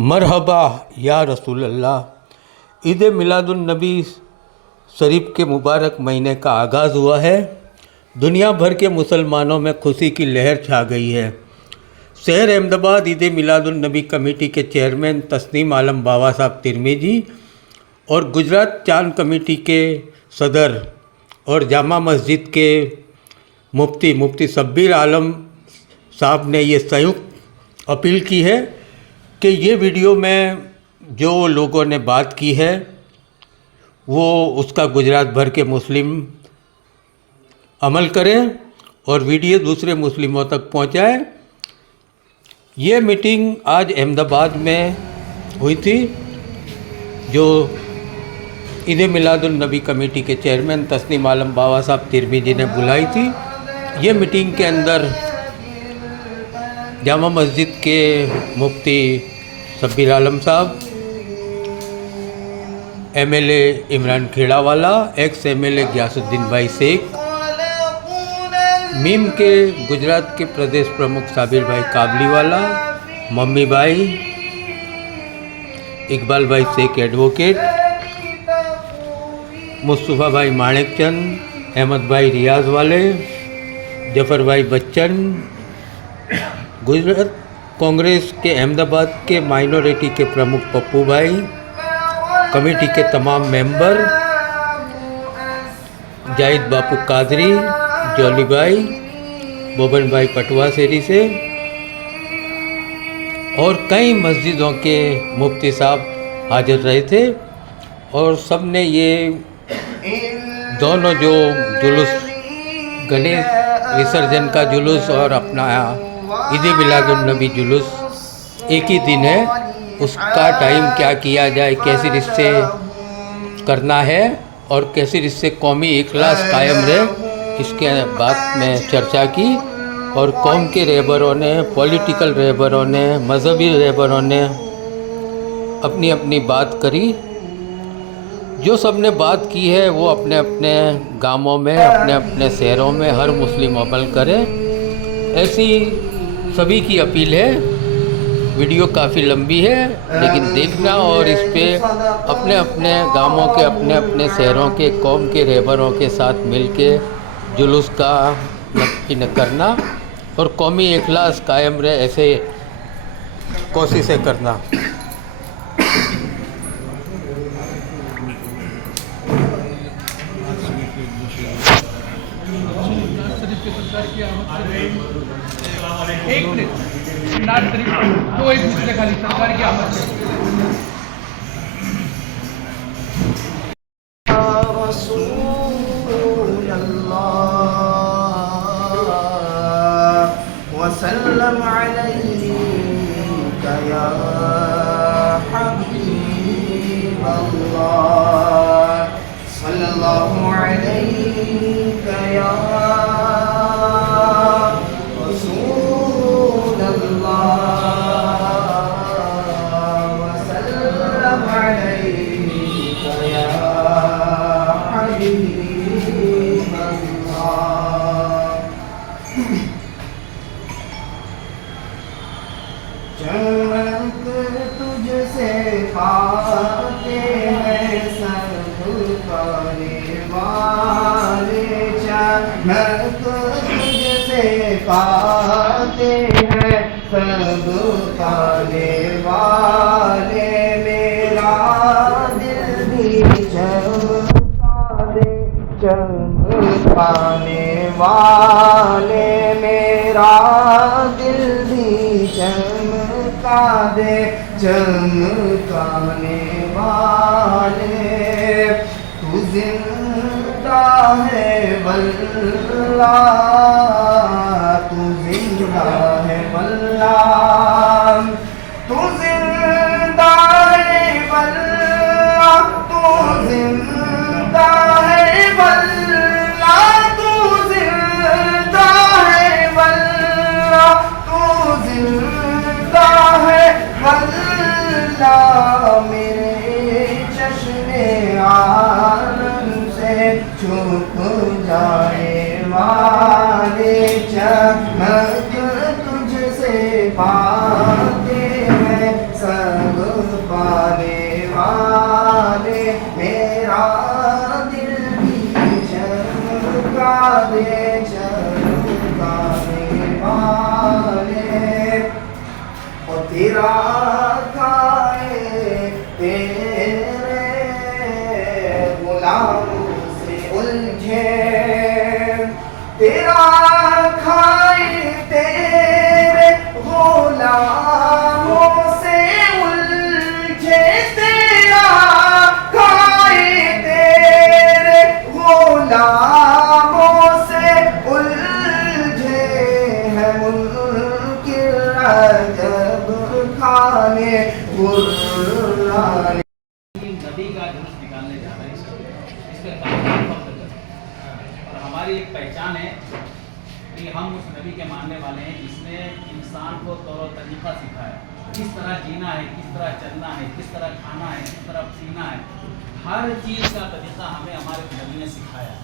मरहबा या रसूल अल्लाह। ईद मिलादुन्नबी शरीफ के मुबारक महीने का आगाज़ हुआ है। दुनिया भर के मुसलमानों में खुशी की लहर छा गई है। शहर अहमदाबाद ईद मिलादुन्नबी कमेटी के चेयरमैन तस्नीम आलम बाबा साहब तिरमिजी और गुजरात चांद कमेटी के सदर और जामा मस्जिद के मुफ्ती शब्बीर आलम साहब ने ये संयुक्त अपील की है कि ये वीडियो में जो लोगों ने बात की है वो उसका गुजरात भर के मुस्लिम अमल करें और वीडियो दूसरे मुस्लिमों तक पहुंचाएं। ये मीटिंग आज अहमदाबाद में हुई थी जो ईद मिलादुन्नबी कमेटी के चेयरमैन तस्नीम आलम बाबा साहब तिरमिजी ने बुलाई थी। ये मीटिंग के अंदर जामा मस्जिद के मुफ्ती Shabbir Alam sahab, MLA Imran Khedawala, ex MLA Gayasuddin bhai Shaikh, meme के गुजरात के प्रदेश प्रमुख साबिर भाई काबलीवाला, मम्मी भाई, इकबाल भाई शेख एडवोकेट, मुस्तफ़ा भाई माणिकचंद, अहमद भाई रियाज वाले, जफ़र भाई बच्चन, गुजरात कांग्रेस के अहमदाबाद के माइनॉरिटी के प्रमुख पप्पू भाई, कमेटी के तमाम मेंबर, जाहिद बापू कादरी, जॉली भाई, बोबन भाई पटवा शेरी से और कई मस्जिदों के मुफ्ती साहब हाजिर रहे थे। और सब ने ये दोनों जो जुलूस, गणेश विसर्जन का जुलूस और अपना ईद मिलादुन्नबी जुलूस एक ही दिन है, उसका टाइम क्या किया जाए, कैसे रिश्ते करना है और कैसे रिश्ते कौमी इखलास कायम रहे, इसके बात में चर्चा की। और कौम के रहबरों ने, पॉलिटिकल रहबरों ने, मजहबी रहबरों ने अपनी अपनी बात करी। जो सब ने बात की है वो अपने अपने गांवों में, अपने अपने शहरों में हर मुस्लिम अमल करे, ऐसी सभी की अपील है। वीडियो काफ़ी लंबी है लेकिन देखना और इस पे अपने अपने गांवों के, अपने अपने शहरों के, कौम के रहबरों के साथ मिल के जुलूस का नक्की करना और कौमी इखलास कायम रहे, ऐसे कोशिशें करना। एक मिनट, नाज शरीफ तो एक मिनट खाली सरकार की आमद है। वसल्लम अलैका या हबीबल्लाह, सल्लल्लाहु अलैका या चमक तुझसे पाते हैं सब करने वाले, चमक तुझसे पाते हैं सब करने वाले, मेरा दिल भी चमका दे चमकाने वाले, मेरा दिल भी चमका दे चमकाने वाले। तू जिंदा है वल्लाह, तू जिंदा है वल्लाह, तू जिंदा है वल्लाह, तू जिंदा है वल्लाह, तू जिंदा है वल्लाह, तू जिंदा है वल्लाह, मेरे चश्मे आलम से छुप जाए वाले, चमक तुझसे पा खाए तेरे गुलामों से उलझे, तेरा खाए तेरे गुलामों से उलझे, तेरा खाए तेरे गुलामों से उलझे हैं मुनकिर अजब खाने गुर्राने। नबी का जुलूस निकालने जा रहे हैं, इसके काफी वक्त लगा और हमारी एक पहचान है कि हम उस नबी के मानने वाले हैं जिसने इंसान को तौर तरीक़ा सिखाया, किस तरह जीना है, किस तरह चलना है, किस तरह खाना है, किस तरह पीना है, हर चीज़ का तरीक़ा हमें हमारे नबी ने सिखाया।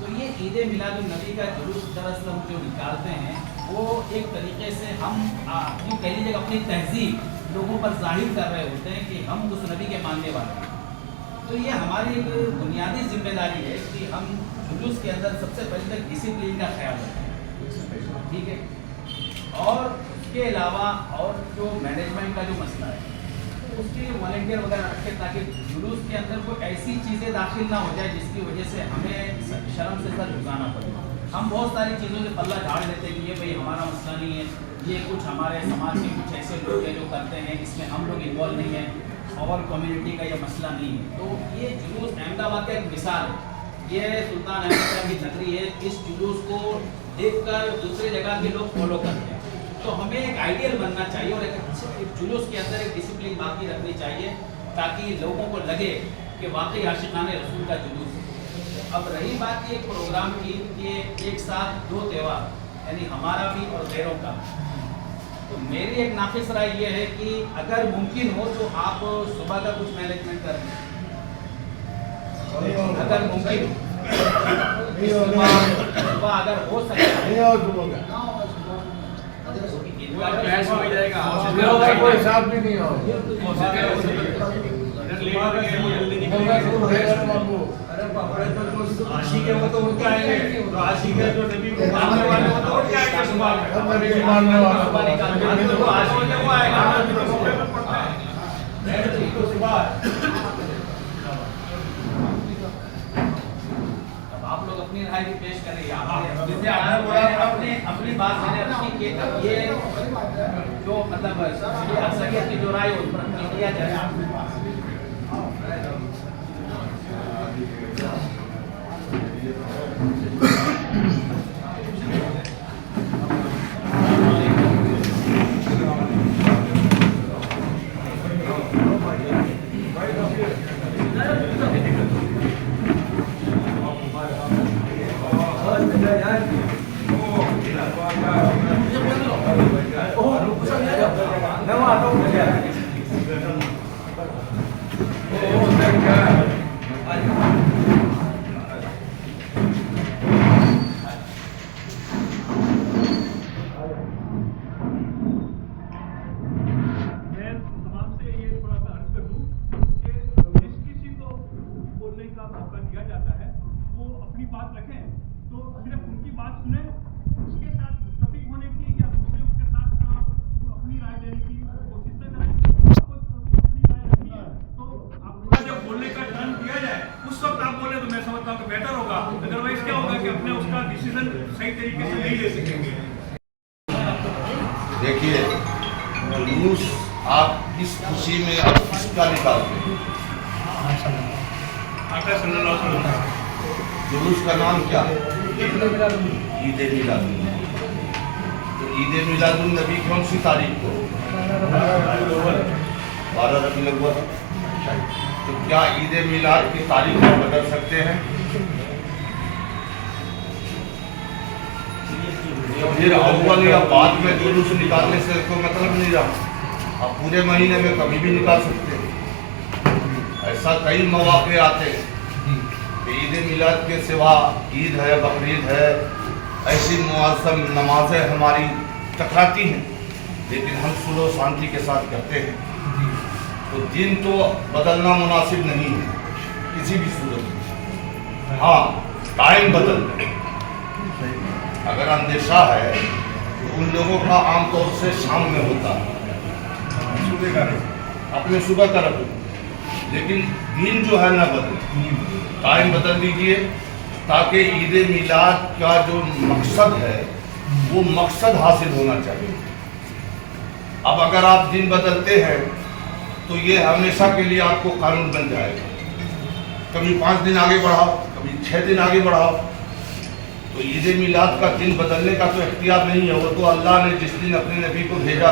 तो ये ईद मिलादुन्नबी का जुलूस दरअसल हम जो निकालते हैं वो एक तरीक़े से हम यूँ कह लीजिए अपनी तहज़ीब लोगों पर जाहिर कर रहे होते हैं कि हम उस नबी के मानने वाले हैं। तो ये हमारी एक बुनियादी जिम्मेदारी है कि हम जुलूस के अंदर सबसे पहले तक डिसिप्लिन का ख्याल रखें, ठीक है। और उसके अलावा और जो मैनेजमेंट का जो मसला है उसके वॉलंटियर वगैरह रखें ताकि जुलूस के अंदर कोई ऐसी चीज़ें दाखिल ना हो जाए जिसकी वजह से हमें शर्म से सर झुकाना पड़े। हम बहुत सारी चीज़ों से पल्ला झाड़ देते हैं कि ये भाई हमारा मसला नहीं है, ये कुछ हमारे समाज के कुछ ऐसे लोग हैं जो करते हैं, इसमें हम लोग इन्वॉल्व नहीं हैं, और कम्युनिटी का ये मसला नहीं है। तो ये जुलूस अहमदाबाद का एक मिसाल है, ये सुल्तान अहमद शाह की नगरी है, इस जुलूस को देखकर दूसरे जगह के लोग फॉलो करते हैं। तो हमें एक आइडियल बनना चाहिए और एक जुलूस के अंदर एक डिसिप्लिन बाकी रखनी चाहिए ताकि लोगों को लगे कि वाकई आशिकाने रसूल का जुलूस है। अब रही बात ये प्रोग्राम की कि एक साथ दो त्यौहार यानी हमारा भी और गैरों का, तो मेरी एक नाफिस राय ये है कि अगर मुमकिन हो तो आप सुबह का कुछ मैनेजमेंट कर लें, अगर मुमकिन सुबह अगर हो सके कोई हिसाब भी नहीं हो। आशिक है वो तो उनके आएंगे, तो आशिक है जो नबी को मानने वाले वो तो उनके आएंगे सुबह में, नबी को मानने वाला तो आशिक है वो आएगा तो सुबह। अब आप लोग अपनी राय भी पेश करेंगे, अपनी बात मैंने रखी कि ये जो मतलब अक्सरियत की जो राय उस पर किया जाए। बात रखें तो सिर्फ उनकी बात सुने, उसके साथ मुत्तफिक होने की या दूसरे उसके साथ अपनी राय देने की कोशिश न करें। आपको अपनी राय रखनी है तो आपको जब बोलने का टर्न दिया जाए उस वक्त आप बोले तो मैं समझता हूँ कि बेहतर होगा। अदरवाइज क्या होगा कि अपने उसका डिसीजन सही तरीके से नहीं ले सकेंगे। देखिए, जुलूस आप किस खुशी में आप किसका निकालते हैं? जुलूस का नाम क्या है? ईद मिलादुन्नबी। तो ईद मिलादुन्नबी कौन सी तारीख को? 12 रबीउल अव्वल। तो क्या ईद मिलाद की तारीख को बदल सकते हैं? फिर अव्वल या बाद में जुलूस निकालने से कोई मतलब नहीं रहा। आप पूरे महीने में कभी भी निकाल सकते हैं। ऐसा कई मौके आते हैं। ईद मिलाद के सिवा ईद है, बकरीद है, ऐसी मुअज़्ज़म नमाजें हमारी टकराती हैं, लेकिन हम सुलह शांति के साथ करते हैं। तो दिन तो बदलना मुनासिब नहीं है किसी भी सूरत में। हाँ, टाइम बदल है। अगर अंदेशा है तो उन लोगों का आमतौर से शाम में होता है, अपने सुबह का रखो, लेकिन दिन जो है ना बदले, टाइम बदल दीजिए ताकि ईद मिलाद का जो मकसद है वो मकसद हासिल होना चाहिए। अब अगर आप दिन बदलते हैं तो ये हमेशा के लिए आपको कानून बन जाएगा, कभी 5 दिन आगे बढ़ाओ, कभी 6 दिन आगे बढ़ाओ। तो ईद मिलाद का दिन बदलने का तो इख्तियार नहीं है, वो तो अल्लाह ने जिस दिन अपने नबी को भेजा।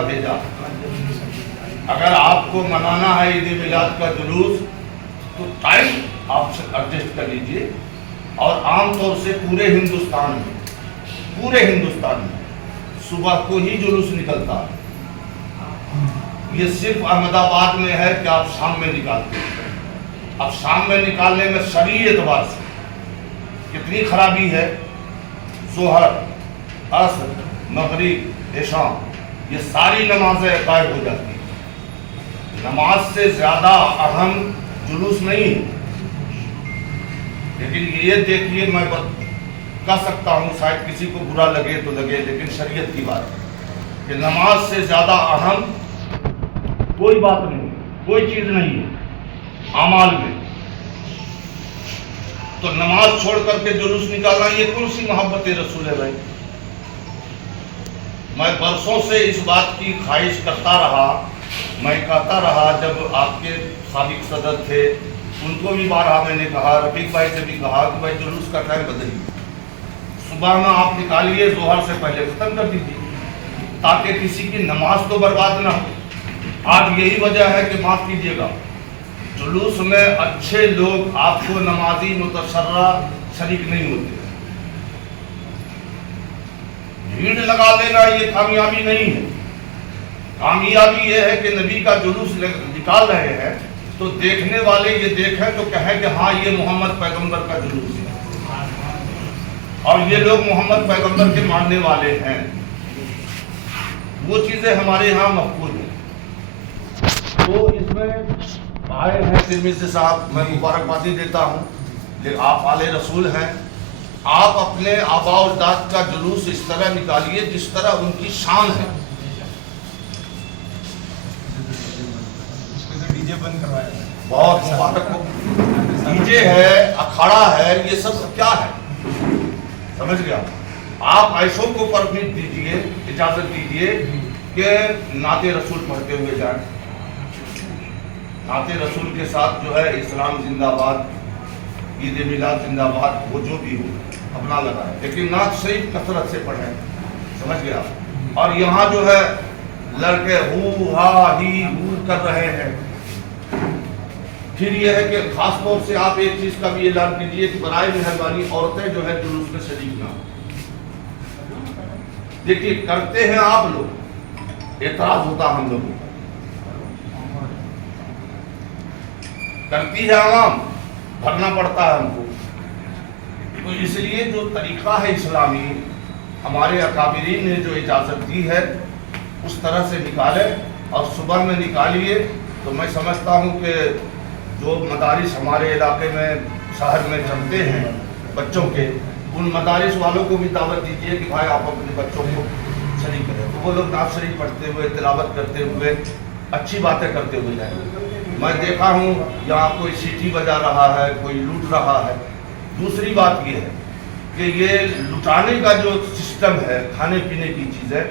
अगर आपको मनाना है ईद मिलाद का जुलूस तो टाइम आप एडजस्ट कर लीजिए। और आमतौर से पूरे हिंदुस्तान में सुबह को ही जुलूस निकलता है। ये सिर्फ अहमदाबाद में है कि आप शाम में निकालते हैं। अब शाम में निकालने में शरई एतबार से कितनी खराबी है। जोहर, असर, मगरिब, इशा ये सारी नमाजें गायब हो जाती हैं। नमाज से ज़्यादा अहम जुलूस नहीं है। लेकिन ये देखिए, मैं कह सकता हूँ, शायद किसी को बुरा लगे तो लगे, लेकिन शरीयत की बात है कि नमाज से ज़्यादा अहम कोई बात नहीं, कोई चीज़ नहीं है आमाल में। तो नमाज छोड़ करके जुलूस निकालना ये कौन सी मोहब्बत रसूल है भाई। मैं बरसों से इस बात की ख्वाहिश करता रहा, मैं कहता रहा, जब आपके साबिक सदर थे उनको भी बारहा मैंने कहा, रफीक भाई से भी कहा कि भाई जुलूस का टाइम बदलिए, सुबह में आप निकालिए, जोहर से पहले खत्म कर दीजिए ताकि किसी की नमाज तो बर्बाद ना हो। आज यही वजह है कि माफ़ कीजिएगा, जुलूस में अच्छे लोग आपको नमाजी मुतशर्रा शरीक नहीं होते। भीड़ लगा देना ये कामयाबी नहीं है। कामयाबी ये है कि नबी का जुलूस निकाल रहे हैं तो देखने वाले ये देखें तो कहें कि हाँ ये मोहम्मद पैगंबर का जुलूस है और ये लोग मोहम्मद पैगंबर के मानने वाले हैं। वो चीज़ें हमारे यहाँ महफूज हैं। तो इसमें आए हैं तिरमिज़ी साहब, मैं मुबारकबादी देता हूँ, लेकिन आप आले रसूल हैं। आप अपने आबा और अजदाद का जुलूस इस तरह निकालिए जिस तरह उनकी शान है। डीजे बंद करवाया, बहुत मुबारक हो। डीजे है, अखाड़ा है, ये सब क्या है, समझ गया। आप ऐसों को परमिट दीजिए, इजाजत दीजिए कि नाते रसूल पढ़ते हुए जाएं। नाते रसूल के साथ जो है इस्लाम जिंदाबाद, ईद मिलाद जिंदाबाद, वो जो भी हो अपना लगाए, लेकिन नात शरीफ कसरत से पढ़ें, समझ गया। और यहाँ जो है लड़के हू हा ही हू कर रहे हैं। फिर यह है कि खास तौर से आप एक चीज का भी ऐलान कीजिए कि बराए मेहरबानी औरतें जो है जुलूस में शरीक ना। देखिए करते हैं आप लोग, एतराज होता हम लोगों का, करती है आवाम, भरना पड़ता है हमको। तो इसलिए जो तरीका है इस्लामी, हमारे अकाबिरीन ने जो इजाज़त दी है उस तरह से निकाले और सुबह में निकालिए। तो मैं समझता हूँ कि जो मदारिस हमारे इलाके में, शहर में चलते हैं बच्चों के, उन मदारिस वालों को भी दावत दीजिए कि भाई आप अपने बच्चों को शरीक करें। तो वो लोग नात शरीफ पढ़ते हुए, तिलावत करते हुए, अच्छी बातें करते हुए जाएंगे। मैं देखा हूँ यहाँ कोई सीटी बजा रहा है, कोई लूट रहा है। दूसरी बात ये है कि ये लुटाने का जो सिस्टम है, खाने पीने की चीज़ें,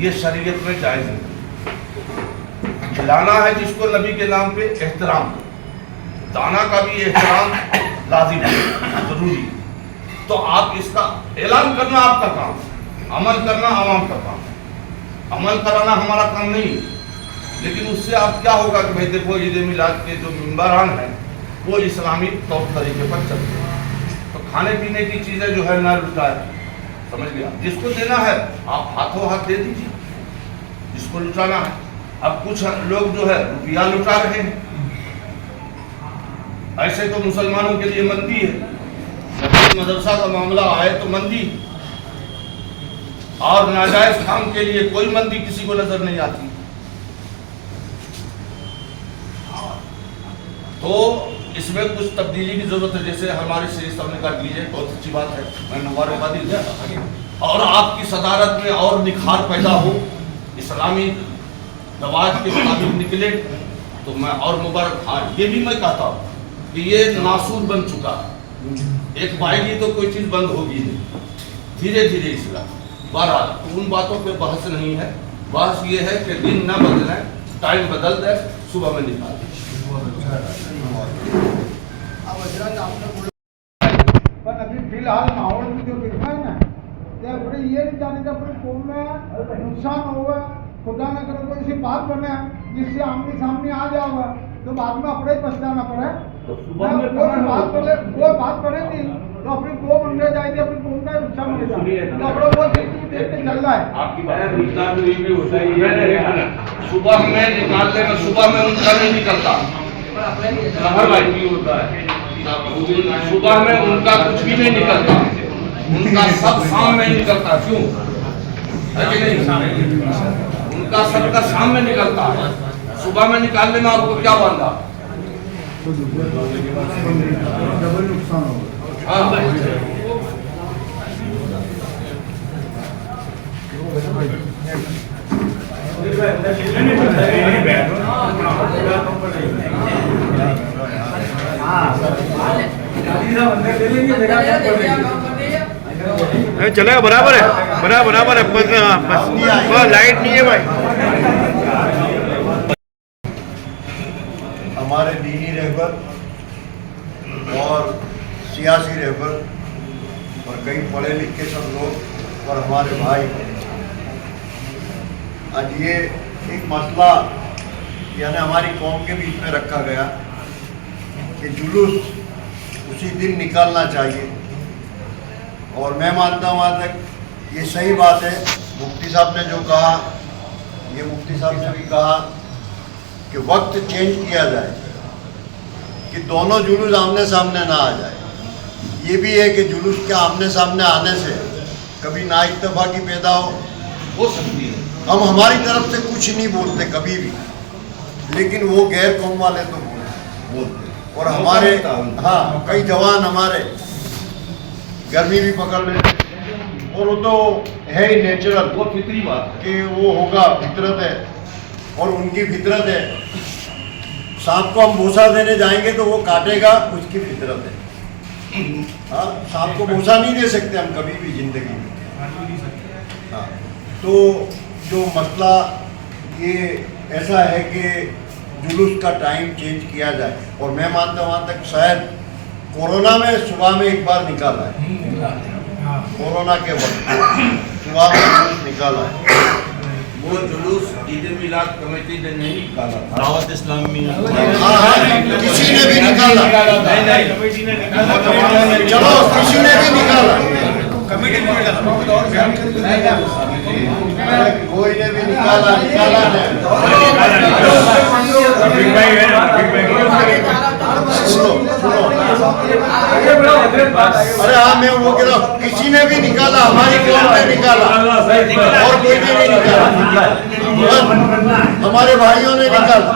ये शरीयत में जायज़ नहीं। खिलाना है जिसको नबी के नाम पे, एहतराम, दाना का भी एहतराम लाजिम है, ज़रूरी। तो आप इसका ऐलान करना आपका काम, अमल करना आवाम का काम। अमल कराना हमारा काम नहीं, लेकिन उससे आप क्या होगा कि भाई देखो ईद मिलाद के जो मेंबरान हैं वो इस्लामी तौर तरीके पर चलते हैं। तो खाने पीने की चीज़ें जो है ना लुटाए, समझ गया। जिसको देना है आप हाथों हाथ दे दीजिए, जिसको लुटाना है। अब कुछ लोग जो है रुपया लुटा रहे हैं। ऐसे तो मुसलमानों के लिए मंदी है, मदरसा का मामला आए तो मंदी, और नाजायज काम के लिए कोई मंदी किसी को नजर नहीं आती। तो इसमें कुछ तब्दीली की जरूरत है। जैसे हमारे श्री साहब ने कहा डीजे, बहुत अच्छी बात है, मैं मुबारकबादी देता, और आपकी सदारत में और निखार पैदा हो, इस्लामी रवाज के मुताबिक निकले तो मैं और मुबारक। हाँ, ये भी मैं कहता हूँ कि ये नासूर बन चुका, एक पाएगी तो कोई चीज़ बंद होगी नहीं, धीरे धीरे इस्लाम। बहरहाल तो उन बातों पे बहस नहीं है, बहस ये है कि दिन न बदले, टाइम बदल दे, सुबह में निकाल दे। पर अभी फिलहाल माहौल में जो दिखा है ना, क्या अपने ये नहीं जाने का अपने कौम में नुकसान होगा, खुदा न करे कोई ऐसी बात बने जिससे आमने सामने आ जाओगा तो बाद में अपने ही पछताना पड़े। कोई बात करे नहीं तो अपनी कौम अंदर जाएगी, अपनी कौम का नुकसान हो जाएगा। तो अपना वो देख के चल रहा है। आपकी सुबह में निकालने में, सुबह में उनका नहीं निकलता, सुबह में उनका कुछ भी नहीं निकलता, उनका सब शाम में ही निकलता। क्यों है कि नहीं? उनका सबका शाम में निकलता है, सुबह में निकालने में आपको क्या बनता? डबल नुकसान होगा। हाँ, चलेगा, बराबर है, बराबर है, बस लाइट नहीं है भाई। हमारे दीनी रहबर और सियासी रहबर और कई पढ़े लिखे सब लोग और हमारे भाई, आज ये एक मसला यानी हमारी कौम के बीच में रखा गया कि जुलूस उसी दिन निकालना चाहिए। और मैं मानता हूँ वहाँ तक ये सही बात है। मुफ्ती साहब ने जो कहा, ये मुफ्ती साहब ने भी कहा कि वक्त चेंज किया जाए कि दोनों जुलूस आमने सामने ना आ जाए। ये भी है कि जुलूस के आमने सामने आने से कभी ना इत्तेफाकी पैदा हो सकती है। हम हमारी तरफ से कुछ नहीं बोलते कभी भी, लेकिन वो गैर कौम वाले तो बोलते। और हमारे हाँ कई जवान हमारे गर्मी भी पकड़ लेते, और वो तो है ही नेचुरल, वो फितरी बात कि वो होगा, फितरत है और उनकी फितरत है। सांप को हम भूसा देने जाएंगे तो वो काटेगा, उसकी फितरत है। हाँ, सांप को भूसा नहीं दे सकते हम कभी भी जिंदगी में। हाँ, तो जो मसला ये ऐसा है कि जुलूस का टाइम चेंज किया जाए। और मैं मानता हूँ वहाँ तक शायद कोरोना में सुबह में एक बार निकाला है, कोरोना के वक्त सुबह में जुलूस निकाला है। वो जुलूस ईद मिलाद कमेटी ने नहीं निकाला था, दावत इस्लामी किसी ने भी निकाला, चलो किसी ने भी निकाला, कोई ने भी निकाला अरे हाँ, मैं वो कह रहा हूँ किसी ने भी निकाला, हमारी कौम ने निकाला और कोई भी नहीं निकाला, हमारे भाइयों ने निकाला।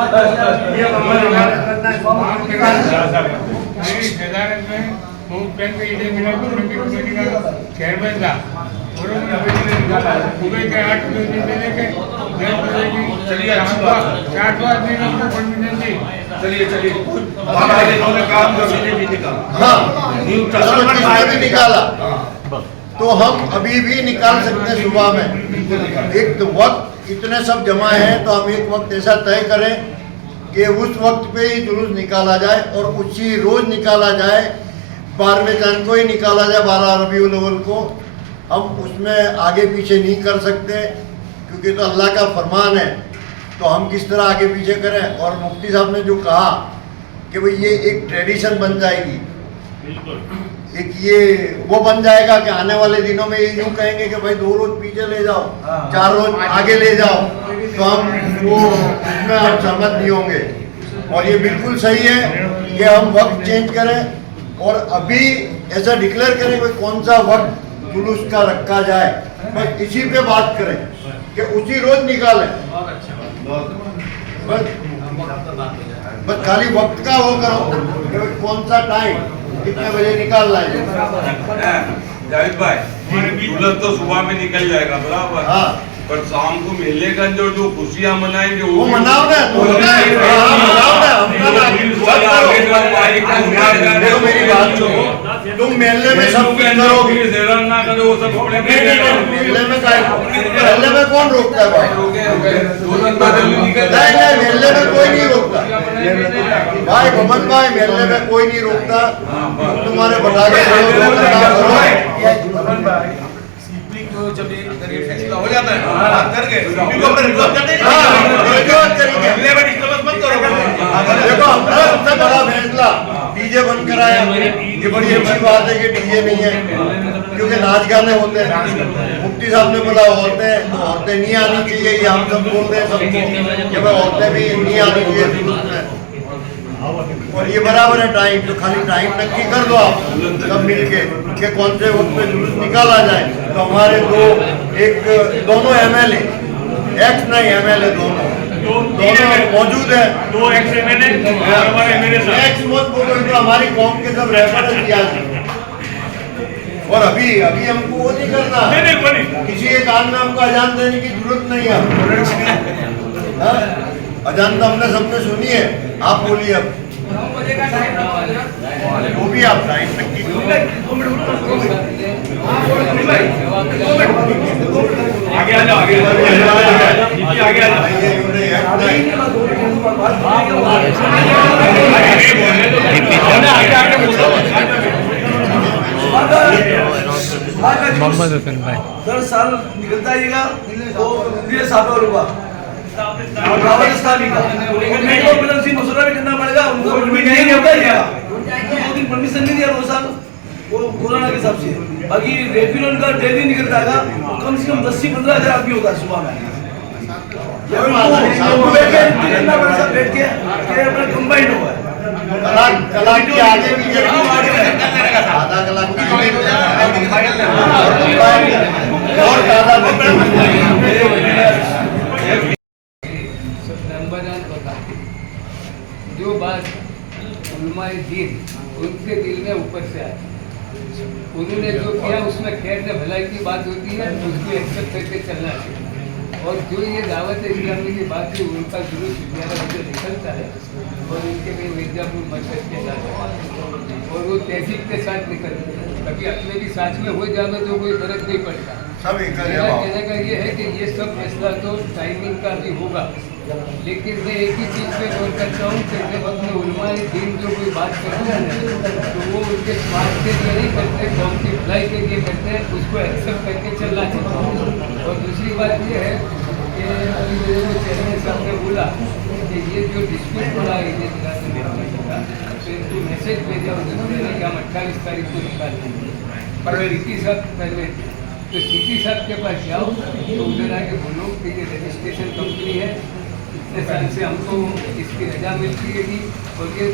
चलिए काम भी निकाला तो हम अभी भी निकाल सकते हैं सुबह में। एक तो वक्त इतने सब जमा है तो हम एक वक्त ऐसा तय करें कि उस वक्त पे ही जुलूस निकाला जाए और उसी रोज निकाला जाए, 12वें चांद को ही निकाला जाए, 12 रबीउल अव्वल को। हम उसमें आगे पीछे नहीं कर सकते क्योंकि तो अल्लाह का फरमान है, तो हम किस तरह आगे पीछे करें। और मुफ्ती साहब ने जो कहा कि भाई ये एक ट्रेडिशन बन जाएगी, एक ये वो बन जाएगा कि आने वाले दिनों में ये यूँ कहेंगे कि भाई 2 रोज पीछे ले जाओ, 4 रोज आगे ले जाओ, तो हम वो उसमें हम सहमत नहीं होंगे। और ये बिल्कुल सही है कि हम वक्त चेंज करें और अभी ऐसा डिक्लेयर करें कि कौन सा वक्त जुलूस का रखा जाए, बस इसी पे बात करें कि उसी रोज निकालें। बस खाली वक्त का वो करो कि कौन सा टाइम कितने बजे निकालना है। जाहिद भाई, दुल्हन तो सुबह में निकल जाएगा, बराबर। हाँ, पर शाम को मेले का जो खुशियां मनाएंगे वो मनाओ ना, तो मनाओ ना, देखो मेरी बात सुनो, तुम मेले में सब कुछ करोगे, ना करो वो सब मेले में मेले में कौन रोकता है भाई? नहीं, मेले में कोई नहीं रोकता भाई, भवन भाई, मेले में कोई नहीं रोकता। तुम्हारे पटाखे जब ये फैसला हो जाता है बात करके को अपने रिकॉर्ड करते हैं मेले में डिस्टर्बेंस मत करो। देखो हमने सबसे बड़ा फैसला डीजे बंद कराया, ये बड़ी अच्छी बात है कि डीजे नहीं है, क्योंकि नाच गाने होते हैं। मुफ्ती साहब ने बोला औरतें, तो औरतें नहीं आनी चाहिए, ये हम सब बोल रहे हैं सबको कि भाई औरतें भी नहीं आनी चाहिए जुलूस में, और ये बराबर है टाइम, तो खाली टाइम नक्की कर दो आप सब मिलके कि कौन से वक्त पे जुलूस निकाला जाए। तो हमारे दोनों एमएलए, एक्स नहीं एमएलए दोनों मौजूद है। 2 एक्स एमएलए और हमारे एमएलए साहब। एक्स मत बोलो, तो हमारी कौम के सब रेफरेंस दिया। और अभी हमको वो नहीं करना, नहीं किसी एक काम में हमको अजान देने की जरूरत नहीं है। अजान तो हमने सबने सुनी है, आप बोलिए अब। वो भी आप टाइम नक्की करो। आगे आ जाओ, आगे आ जाओ। मोहम्मद हुसैन भाई 10 साल निकलता आइएगा तो ये साफा होगा रावस्तानी का उनको पेनल्टी मसला भी करना पड़ेगा, उनको नहीं होता ही है। 2 दिन परमिशन नहीं दिया 2 साल वो कोरोना के हिसाब से। बाकी रेगुलर का डेली निकलता है, कम से कम 10 से 15 हज़ार आदमी होता है सुबह में। बैठ के अपना कंबाइंड हुआ है कलाक के आगे भी आधा कलाक और ज्यादा रमजान बताते जो बात उलमाए दीन उनके दिल में ऊपर से आती, उन्होंने जो किया उसमें खैर से भलाई की बात होती है, उसको एक्सेप्ट करके चलना चाहिए। और जो ये दावत इस्लामी की बात थी, उनका जुलूस विद्यालय जो निकलता है और उनके लिए मिर्जापुर मस्जिद के साथ और वो तहजीब के साथ निकलते हैं। कभी अपने भी साथ में हो जाए तो कोई फर्क नहीं पड़ता। मेरा कहने का ये है कि ये सब फैसला तो टाइमिंग का भी होगा, लेकिन मैं एक ही चीज़ पे गौर करता हूँ कि जब अपने उलमाए दीन जो कोई बात करते हैं तो वो उनके स्वार्थ के लिए नहीं करते, कौम की भलाई के लिए करते हैं, उसको एक्सेप्ट करके चलना चाहिए। और दूसरी बात ये है कि अभी मेरे को चेयरमैन साहब ने बोला कि ये जो डिस्प्यूट पड़ा है ये जिला से तो इनको मैसेज भेजा उन्होंने कि हम 28 तारीख को निकाल देंगे। पर सिटी साहब पहले तो सिटी साहब के पास जाओ तो उधर आके बोलो कि ये रजिस्ट्रेशन कंपनी है, इतने साल से हमको इसकी रजा मिलती है और ये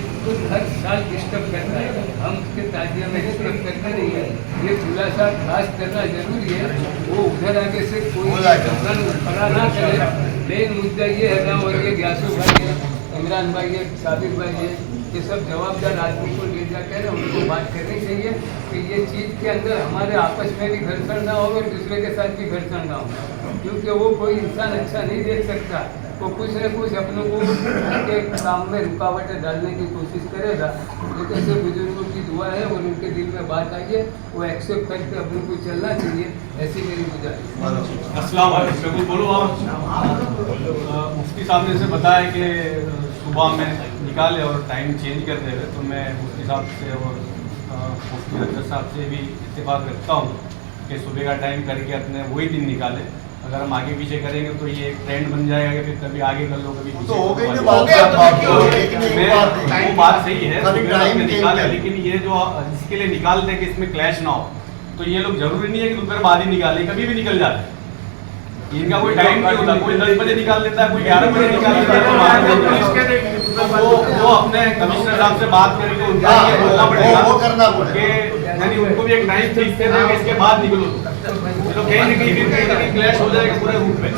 हर साल डिस्टर्ब करता है, हम उसके ताजिया में डिस्टर्ब करते नहीं है। ये खुलासा खास करना जरूरी है, वो उधर आगे से कोई खड़ा ना करे। मेन मुद्दा ये है ना, और ये ग्यासू भाई है, इमरान भाई है, साबिर भाई है, ये सब जवाबदार आदमी को ले जाकर उनको बात करनी चाहिए कि ये चीज़ के अंदर हमारे आपस में भी घर्षण ना हो और दूसरे के साथ भी घर्षण ना हो, क्योंकि वो कोई इंसान अच्छा नहीं देख सकता, वो कुछ न कुछ अपनों को उनके काम में रुकावटें डालने की कोशिश करेगा। लेकिन ऐसे बुजुर्गों की दुआ है और उनके दिल में बात आई है, वो एक्सेप्ट करके अपनों को चलना चाहिए, ऐसी मेरी गुजारिश। अस्सलाम वालेकुम। बोलो आप। मुफ्ती साहब ने से बताया कि सुबह में निकाले और टाइम चेंज कर दे रहे, तो मैं मुफ्ती साहब से और मुफ्ती अख्तर साहब से भी इत्तेफाक रखता हूँ कि सुबह का टाइम करके अपने वही दिन निकाले। अगर हम आगे पीछे करेंगे तो ये एक ट्रेंड बन जाएगा कि फिर कभी आगे कर लो कभी पीछे। तो हो गई ना वो बात सही है, टाइम निकाले, लेकिन ये जो इसके लिए निकालते हैं कि इसमें क्लैश ना हो, तो ये लोग जरूरी नहीं है कि दोपहर बाद ही निकाले, कभी भी निकल जाते हैं। इनका कोई टाइम नहीं होता, कोई 10 बजे निकाल देता है, कोई 11 बजे निकाल देता है। तो वो अपने कमिश्नर साहब से बात करके उनका ये बोलना पड़ेगा कि यानी उनको भी एक टाइम फिक्स करना है कि इसके बाद निकलो, तो कहीं ना कहीं क्लैश हो जाएगा पूरे रूट में।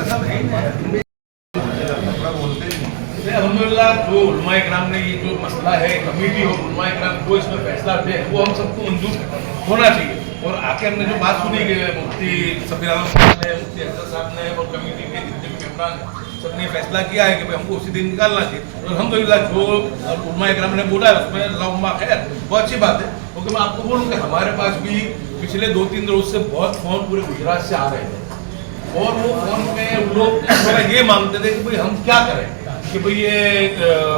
अल्हम्दुलिल्लाह जो उलमाए किराम ने ये जो मसला है, कमेटी और उलमाए किराम को इसमें फैसला दे, वो हम सबको मंजूर होना चाहिए। और आके हमने जो बात सुनी कि मुफ्ती सफीर आलम साहब ने, मुफ्ती अफजल साहब ने और कमेटी के जितने भी मेंबरान हैं सबने फैसला किया है कि भाई हमको उसी दिन निकालना चाहिए। और अल्हम्दुलिल्लाह जो उलमा इकराम ने बोला है उसमें अल्लाहुम्मा खैर, बहुत अच्छी बात है। क्योंकि मैं आपको बोलूँ कि हमारे पास भी पिछले 2-3 रोज से बहुत फ़ोन पूरे गुजरात से आ रहे थे और वो फ़ोन में लोग ये मांगते थे कि भाई हम क्या करें, कि भाई ये